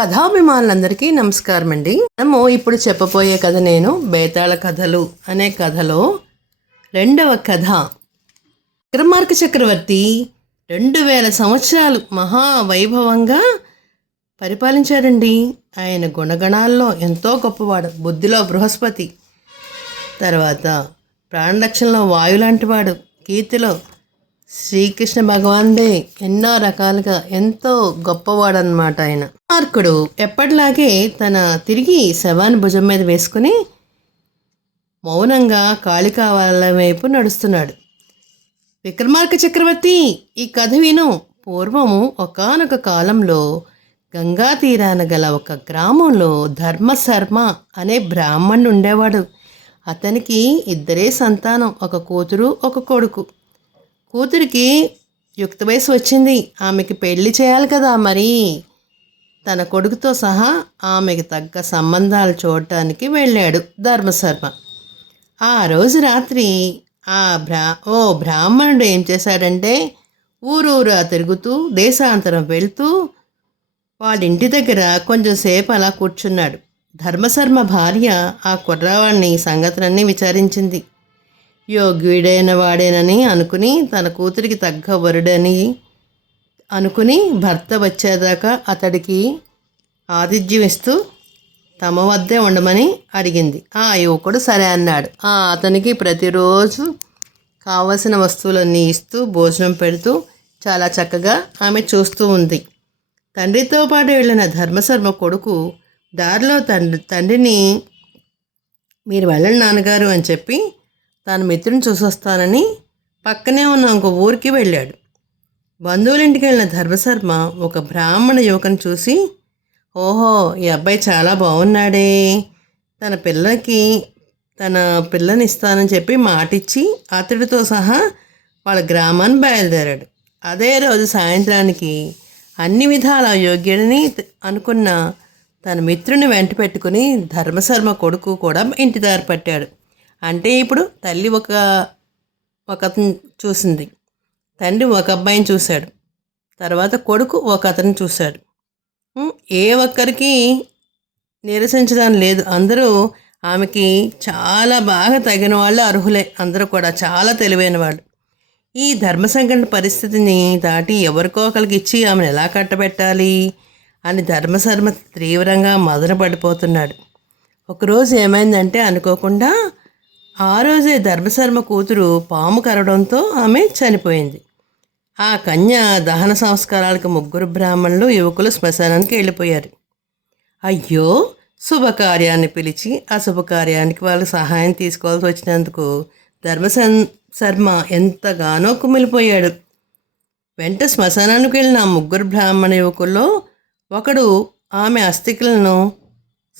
కథాభిమానులందరికీ నమస్కారం అండి మనము ఇప్పుడు చెప్పబోయే కథ నేను బేతాళ కథలు అనే కథలో రెండవ కథ. విక్రమార్క చక్రవర్తి రెండు వేల సంవత్సరాలు మహావైభవంగా పరిపాలించాడండి. ఆయన గుణగణాల్లో ఎంతో గొప్పవాడు బుద్ధిలో బృహస్పతి. తర్వాత ప్రాణరక్షణలో వాయు లాంటివాడు కీర్తిలో శ్రీకృష్ణ భగవానుడే ఎన్నో రకాలుగా ఎంతో గొప్పవాడనమాట ఆయన. మార్కుడు ఎప్పటిలాగే తన తిరిగి శవాన్ని భుజం మీద వేసుకుని మౌనంగా కాళికా వాళ్ళ వైపు నడుస్తున్నాడు. విక్రమార్క చక్రవర్తి ఈ కథ విను. పూర్వము ఒకానొక కాలంలో గంగా తీరాన గల ఒక గ్రామంలో ధర్మశర్మ అనే బ్రాహ్మణుడు ఉండేవాడు అతనికి ఇద్దరే సంతానం ఒక కూతురు ఒక కొడుకు. కూతురికి యుక్త వయసు వచ్చింది. ఆమెకి పెళ్ళి చేయాలి కదా మరి. తన కొడుకుతో సహా ఆమెకి తగ్గ సంబంధాలు చూడటానికి వెళ్ళాడు ధర్మశర్మ. ఆ రోజు రాత్రి ఆ బ్రా ఓ బ్రాహ్మణుడు ఏం చేశాడంటే ఊరూరా తిరుగుతూ దేశాంతరం వెళ్తూ వాళ్ళ ఇంటి దగ్గర కొంచెంసేపు అలా కూర్చున్నాడు. ధర్మశర్మ భార్య ఆ కుర్రవాణ్ణి సంగతులన్నీ విచారించింది. యోగ్యుడైన వాడేనని అనుకుని తన కూతురికి తగ్గ వరుడని అనుకుని భర్త వచ్చేదాకా అతడికి ఆతిథ్యం ఇస్తూ తమ వద్దే ఉండమని అడిగింది. ఆ యువకుడు సరే అన్నాడు. ఆ అతనికి ప్రతిరోజు కావలసిన వస్తువులన్నీ ఇస్తూ భోజనం పెడుతూ చాలా చక్కగా ఆమె చూస్తూ ఉంది. తండ్రితో పాటు వెళ్ళిన ధర్మశర్మ కొడుకు దారిలో తండ్రి తండ్రిని మీరు వెళ్ళండి నాన్నగారు అని చెప్పి తన మిత్రుని చూసొస్తానని పక్కనే ఉన్న ఒక ఊరికి వెళ్ళాడు. బంధువులింటికి వెళ్ళిన ధర్మశర్మ ఒక బ్రాహ్మణ యువకుని చూసి ఓహో ఈ అబ్బాయి చాలా బాగున్నాడే తన పిల్లకి తన పిల్లని ఇస్తానని చెప్పి మాటిచ్చి అతడితో సహా వాళ్ళ గ్రామాన్ని బయలుదేరాడు. అదే రోజు సాయంత్రానికి అన్ని విధాల యోగ్యుడిని అనుకున్న తన మిత్రుని వెంట పెట్టుకుని ధర్మశర్మ కొడుకు కూడా ఇంటి దారి పట్టాడు. అంటే ఇప్పుడు తల్లి ఒక ఒక అతను చూసింది. తండ్రి ఒక అబ్బాయిని చూశాడు. తర్వాత కొడుకు ఒక అతను చూశాడు. ఏ ఒక్కరికి నిరసించడం లేదు. అందరూ ఆమెకి చాలా బాగా తగిన వాళ్ళు అర్హులే. అందరూ కూడా చాలా తెలివైన వాళ్ళు. ఈ ధర్మ సంఘటన పరిస్థితిని దాటి ఎవరికో ఒకరికి ఇచ్చి ఆమెను ఎలా కట్టబెట్టాలి అని ధర్మశర్మ తీవ్రంగా మదన పడిపోతున్నాడు. ఒకరోజు ఏమైందంటే అనుకోకుండా ఆ రోజే ధర్మశర్మ కూతురు పాము కరవడంతో ఆమె చనిపోయింది. ఆ కన్య దహన సంస్కారాలకు ముగ్గురు బ్రాహ్మణులు యువకులు శ్మశానానికి వెళ్ళిపోయారు. అయ్యో! శుభకార్యాన్ని పిలిచి అశుభకార్యానికి వాళ్ళ సహాయం తీసుకోవాల్సి వచ్చినందుకు ధర్మశన్ శర్మ ఎంతగానో కుమిలిపోయాడు. వెంట శ్మశానానికి వెళ్ళిన ముగ్గురు బ్రాహ్మణ యువకుల్లో ఒకడు ఆమె అస్థికలను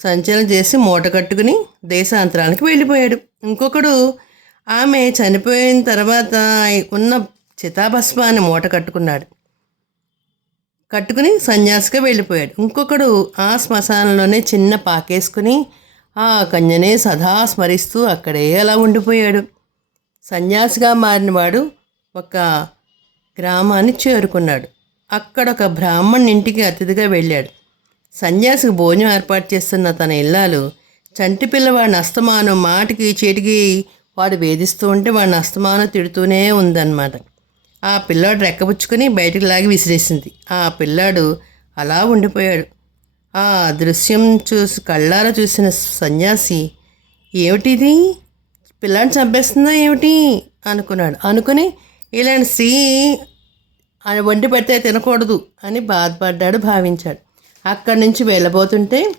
సంచలనం చేసి మూట కట్టుకుని దేశాంతరానికి వెళ్ళిపోయాడు. ఇంకొకడు ఆమె చనిపోయిన తర్వాత ఉన్న చితాభస్మాన్ని మూట కట్టుకున్నాడు. కట్టుకుని సన్యాసిగా వెళ్ళిపోయాడు. ఇంకొకడు ఆ శ్మశానంలోనే చిన్న పాకేసుకుని ఆ కన్యనే సదా స్మరిస్తూ అక్కడే అలా ఉండిపోయాడు. సన్యాసిగా మారినవాడు ఒక గ్రామాన్ని చేరుకున్నాడు. అక్కడ ఒక బ్రాహ్మణ్ ఇంటికి అతిథిగా వెళ్ళాడు. సన్యాసికి భోజనం ఏర్పాటు చేస్తున్న తన ఇల్లాలు చంటి పిల్లవాడిని అస్తమానం మాటికి చీటికి వాడు వేధిస్తూ ఉంటే వాడిని అస్తమానం తిడుతూనే ఉందన్నమాట. ఆ పిల్లాడు రెక్కబుచ్చుకొని బయటకు లాగి విసిరేసింది. ఆ పిల్లాడు అలా ఉండిపోయాడు. ఆ దృశ్యం చూసి కళ్ళారా చూసిన సన్యాసి ఏమిటిది? పిల్లాడిని చంపేస్తుందా ఏమిటి? అనుకున్నాడు. అనుకుని ఇలాంటి స్త్రీ అని వండి పెడితే తినకూడదు అని బాధపడ్డాడు భావించాడు. అక్కడి నుంచి వెళ్ళబోతుంటే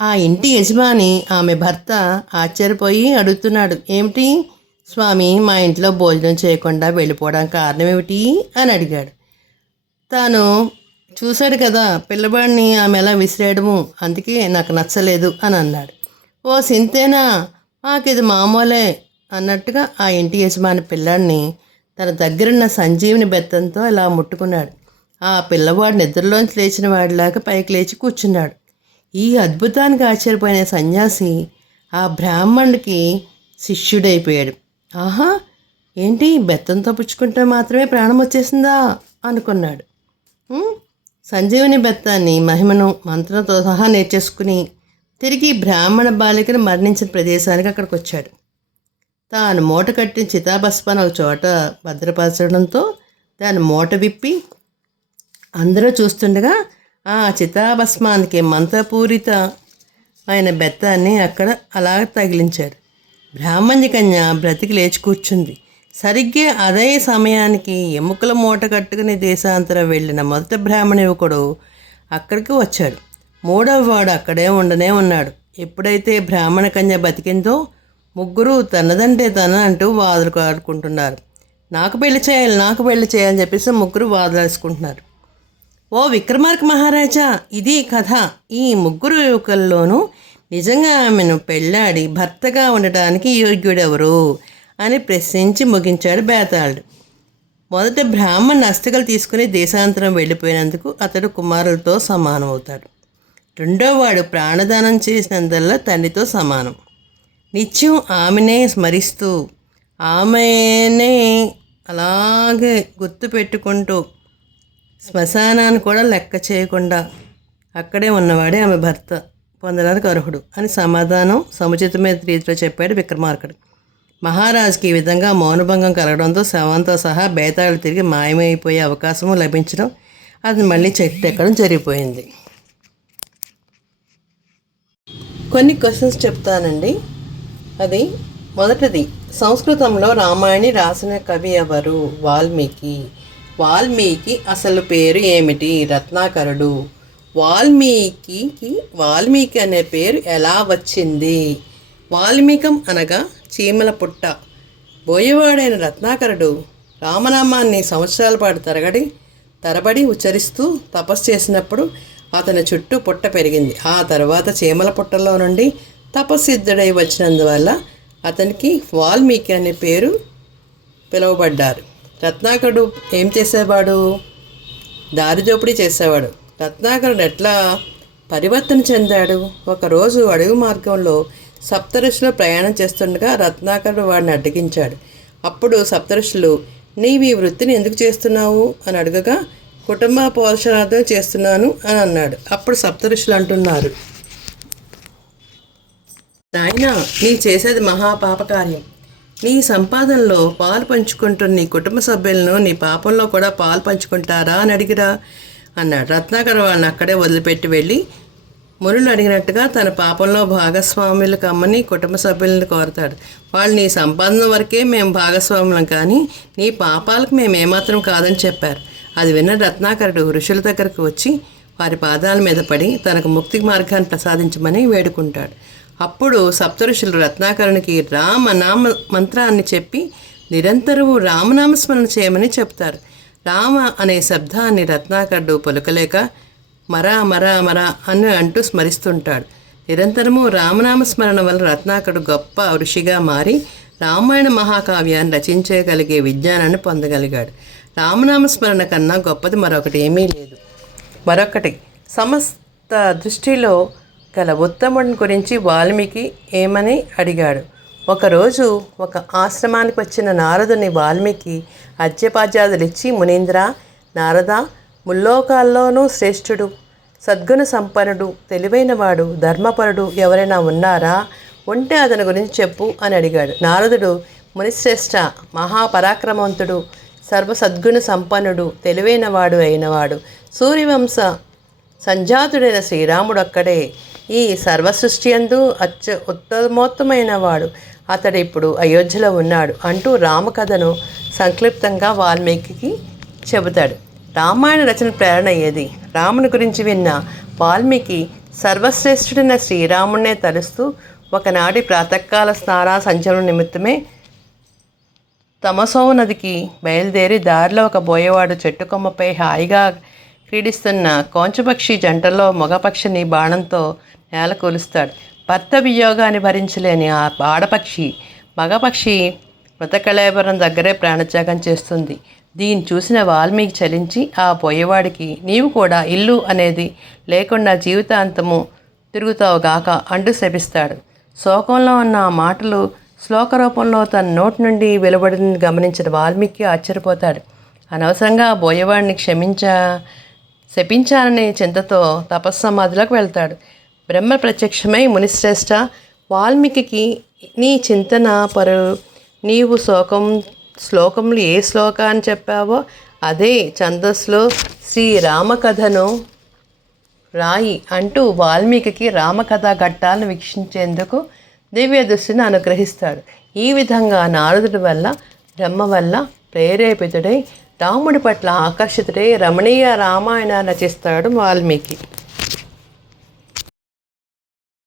ఆ ఇంటి యజమాని ఆమె భర్త ఆశ్చర్యపోయి అడుగుతున్నాడు ఏమిటి? స్వామి మా ఇంట్లో భోజనం చేయకుండా వెళ్ళిపోవడానికి కారణం ఏమిటి? అని అడిగాడు. తాను చూశాడు కదా పిల్లవాడిని ఆమె ఎలా విసిరేయడము అందుకే నాకు నచ్చలేదు అని అన్నాడు. ఓ సింతేనా? మాకు ఇది మామూలే అన్నట్టుగా ఆ ఇంటి యజమాని పిల్లాడిని తన దగ్గరున్న సంజీవిని బెత్తంతో ఇలా ముట్టుకున్నాడు. ఆ పిల్లవాడు నిద్రలోంచి లేచిన వాడిలాగా పైకి లేచి కూర్చున్నాడు. ఈ అద్భుతానికి ఆశ్చర్యపోయిన సన్యాసి ఆ బ్రాహ్మణుడికి శిష్యుడైపోయాడు. ఆహా ఏంటి బెత్తంతో పుచ్చుకుంటే మాత్రమే ప్రాణం వచ్చేసిందా? అనుకున్నాడు. సంజీవుని బెత్తాన్ని మహిమను మంత్రంతో సహా నేర్చేసుకుని తిరిగి బ్రాహ్మణ బాలికను మరణించిన ప్రదేశానికి అక్కడికి వచ్చాడు తాను మూట కట్టిన చితాభస్మాన్ని ఒక చోట భద్రపరచడంతో దాని మూట విప్పి అందరూ చూస్తుండగా ఆ చితాభస్మానికి మంత్రపూరిత ఆయన బెత్తాన్ని అక్కడ అలా తగిలించాడు. బ్రాహ్మణ్య కన్య బ్రతికి లేచి కూర్చుంది. సరిగ్గా అదే సమయానికి ఎముకల మూట కట్టుకుని దేశాంతరం వెళ్ళిన మొదటి బ్రాహ్మణ యువకుడు అక్కడికి వచ్చాడు. మూడవ వాడు అక్కడే ఉండనే ఉన్నాడు. ఎప్పుడైతే బ్రాహ్మణ కన్య బతికిందో ముగ్గురు తనదంటే తన అంటూ వాదులు ఆడుకుంటున్నారు. నాకు పెళ్ళి చేయాలి నాకు పెళ్ళి చేయాలని చెప్పేసి ముగ్గురు వాదులేసుకుంటున్నారు ఓ విక్రమార్క మహారాజా ఇది కథ. ఈ ముగ్గురు యువకుల్లోనూ నిజంగా ఆమెను పెళ్ళాడి భర్తగా ఉండటానికి యోగ్యుడెవరు అని ప్రశ్నించి ముగించాడు బేతాళుడు. మొదట బ్రాహ్మణ్ అస్థికలు తీసుకుని దేశాంతరం వెళ్ళిపోయినందుకు అతడు కుమారులతో సమానం అవుతాడు రెండోవాడు ప్రాణదానం చేసినందల్లా తండ్రితో సమానం. నిత్యం ఆమెనే స్మరిస్తూ ఆమెనే అలాగే గుర్తు పెట్టుకుంటూ శ్మశానాన్ని కూడా లెక్క చేయకుండా అక్కడే ఉన్నవాడే ఆమె భర్త పొందడానికి అర్హుడు అని సమాధానం సముచితమైన రీతిలో చెప్పాడు విక్రమార్కుడు. మహారాజుకి ఈ విధంగా మౌనభంగం కలగడంతో శవంతో సహా బేతాళు తిరిగి మాయమైపోయే అవకాశము లభించడం అది మళ్ళీ చెట్టెక్కడం జరిగిపోయింది. కొన్ని క్వశ్చన్స్ చెప్తానండి. అది మొదటిది సంస్కృతంలో రామాయణి రాసిన కవి ఎవరు? వాల్మీకి. వాల్మీకి అసలు పేరు ఏమిటి? రత్నాకరుడు. వాల్మీకి వాల్మీకి అనే పేరు ఎలా వచ్చింది? వాల్మీకం అనగా చీమల పుట్ట. బోయవాడైన రత్నాకరుడు రామనామాన్ని సంవత్సరాల పాటు తరగడి తరబడి ఉచ్చరిస్తూ తపస్సు చేసినప్పుడు అతని చుట్టూ పుట్ట పెరిగింది. ఆ తర్వాత చీమల పుట్టలో నుండి తపస్సిద్ధుడై వచ్చినందువల్ల అతనికి వాల్మీకి అనే పేరు పిలువబడ్డారు. రత్నాకరుడు ఏం చేసేవాడు? దారిజోపిడి చేసేవాడు. రత్నాకరుడు ఎట్లా పరివర్తన చెందాడు? ఒకరోజు అడవి మార్గంలో సప్తఋషులు ప్రయాణం చేస్తుండగా రత్నాకరుడు వాడిని అడ్డగించాడు. అప్పుడు సప్తఋషులు నీవు ఈ వృత్తిని ఎందుకు చేస్తున్నావు? అని అడగగా కుటుంబ పోషణార్థం చేస్తున్నాను అని అన్నాడు. అప్పుడు సప్తఋషులు అంటున్నారు నాయన నీ చేసేది మహాపాపకార్యం. నీ సంపాదనలో పాలు పంచుకుంటున్న నీ కుటుంబ సభ్యులను నీ పాపంలో కూడా పాలు పంచుకుంటారా అని అడిగిరా అన్నాడు. రత్నాకర్ వాళ్ళని అక్కడే వదిలిపెట్టి వెళ్ళి మునులు అడిగినట్టుగా తన పాపంలో భాగస్వాములు కమ్మని కుటుంబ సభ్యులను కోరతాడు. వాళ్ళు నీ సంపాదన వరకే మేము భాగస్వాములం కానీ నీ పాపాలకు మేము ఏమాత్రం కాదని చెప్పారు. అది విన్న రత్నాకరుడు ఋషుల దగ్గరకు వచ్చి వారి పాదాల మీద పడి తనకు ముక్తి మార్గాన్ని ప్రసాదించమని వేడుకుంటాడు. అప్పుడు సప్తఋషులు రత్నాకరునికి రామనామ మంత్రాన్ని చెప్పి నిరంతరము రామనామస్మరణ చేయమని చెప్తారు. రామ అనే శబ్దాన్ని రత్నాకరుడు పలుకలేక మరా మరా మరా అని అంటూ స్మరిస్తుంటాడు. నిరంతరము రామనామ స్మరణ వల్ల రత్నాకరుడు గొప్ప ఋషిగా మారి రామాయణ మహాకావ్యాన్ని రచించగలిగే విజ్ఞానాన్ని పొందగలిగాడు. రామనామ స్మరణ కన్నా గొప్పది మరొకటి ఏమీ లేదు. మరొకటి సమస్త దృష్టిలో గల ఉత్తముడిని గురించి వాల్మీకి ఏమని అడిగాడు? ఒకరోజు ఒక ఆశ్రమానికి వచ్చిన నారదుని వాల్మీకి అర్ఘ్యపాద్యాదులిచ్చి మునీంద్ర నారద ముల్లోకాల్లోనూ శ్రేష్ఠుడు సద్గుణ సంపన్నుడు తెలివైనవాడు ధర్మపరుడు ఎవరైనా ఉన్నారా? ఉంటే అతని గురించి చెప్పు అని అడిగాడు. నారదుడు మునిశ్రేష్ఠ మహాపరాక్రమవంతుడు సర్వ సద్గుణ సంపన్నుడు తెలివైనవాడు అయినవాడు సూర్యవంశ సంజాతుడైన శ్రీరాముడు అక్కడే. ఈ సర్వసృష్టి అందు అత్య ఉత్తమోత్తమైన వాడు. అతడు ఇప్పుడు అయోధ్యలో ఉన్నాడు అంటూ రామకథను సంక్లిప్తంగా వాల్మీకి చెబుతాడు. రామాయణ రచన ప్రేరణ ఏది? రాముని గురించి విన్న వాల్మీకి సర్వశ్రేష్ఠుడైన శ్రీరాముడినే తలుస్తూ ఒకనాటి ప్రాతకాల స్నాన సంచలనం నిమిత్తమే తమసో నదికి బయలుదేరి దారిలో ఒక బోయేవాడు చెట్టు కొమ్మపై హాయిగా క్రీడిస్తున్న కోంచపక్షి జంటలో మగపక్షిని బాణంతో నేల కూలుస్తాడు భర్త వియోగాన్ని భరించలేని ఆ ఆడపక్షి మగపక్షి మృతకళేబరం దగ్గరే ప్రాణత్యాగం చేస్తుంది. దీన్ని చూసిన వాల్మీకి చలించి ఆ పోయేవాడికి నీవు కూడా ఇల్లు అనేది లేకుండా జీవితాంతము తిరుగుతావు గాక అంటూ శపిస్తాడు. శోకంలో ఉన్న ఆ మాటలు శ్లోక రూపంలో తన నోటి నుండి వెలువడిని గమనించిన వాల్మీకి ఆశ్చర్యపోతాడు. అనవసరంగా ఆ బోయేవాడిని క్షమించ శపించాననే చింతతో తపస్సమాధిలోకి వెళ్తాడు. బ్రహ్మ ప్రత్యక్షమై మునిశ్రేష్ట వాల్మీకి నీ చింతన పరు నీవు శోకం శ్లోకములు ఏ శ్లోకాన్ని చెప్పావో అదే ఛందస్సులో శ్రీ రామకథను రాయి అంటూ వాల్మీకి రామకథ ఘట్టాలను వీక్షించేందుకు దివ్య దృష్టిని అనుగ్రహిస్తాడు. ఈ విధంగా నారదుడి వల్ల బ్రహ్మ వల్ల ప్రేరేపితుడై రాముడి పట్ల ఆకర్షితుడై రమణీయ రామాయణ రచిస్తాడు వాల్మీకి.